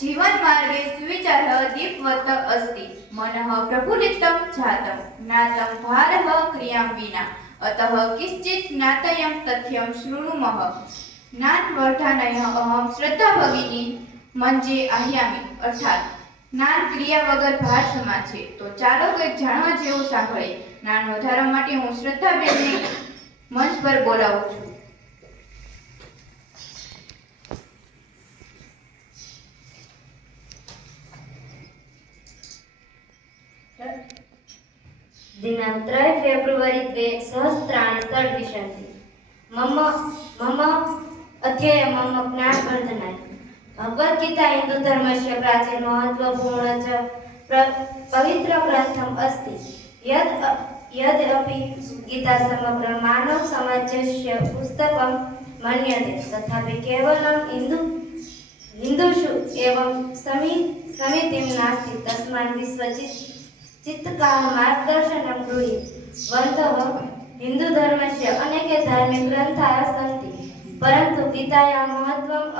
जीवनमार्गे सुविचारः दीपवत् अस्ति। मनः प्रफुल्लितं जातं ज्ञातं भारः क्रियां विना। अतः किञ्चित् ज्ञातयं तथ्यं शृणुमः। ज्ञानवर्धनाय अहं श्रद्धा भगिनी મંચે આવ્યામી અર્થાત જ્ઞાન ક્રિયા વગર ભાર સમાન છે। તો ચાલો કંઈક જાણવા જેવું સાંભળીએ। જ્ઞાન વધારવા માટે હું શ્રદ્ધાબેનને મંચ પર બોલાવું છું। दिनांक 3 फेब्रुवरी 2023 मम अध्यय मम ज्ञानवर्धनाय। भगवद्गीता हिंदू धर्मस्य प्राचीन महत्वपूर्ण च पवित्र ग्रंथम् अस्ति। यद्यपि गीता समग्र मानव समाजस्य पुस्तकं मन्यते, तथापि केवलं हिन्दुषु एवं समितिं नास्ति। तस्मात् विश्वचित्तकाः मार्गदर्शनं गृहीतवन्तः। हिन्दुधर्मस्य अनेके धार्मिक ग्रन्थाः सन्ति, परन्तु गीतायाः महत्त्वम्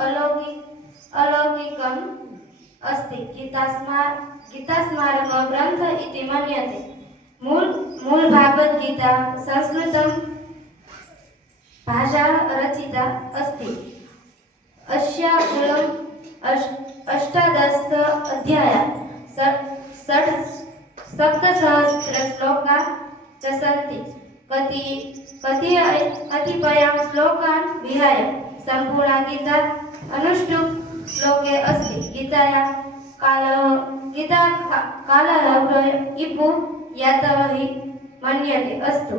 अलौकिकम् अस्ति। गीतास्मारक ग्रन्थ इति मन्यते। मूल भगवद्गीता संस्कृतं भाषा रचिता अस्ति। अस्याः मूलम् 18 अध्यायाः 7,700 श्लोकाः च सन्ति। कतिपयान् श्लोकान् विहाय सम्पूर्णा गीता अनुष्टुप् श्लोके अस्ति। गीतायाः कालः इपु यातः हि मन्यते। अस्तु।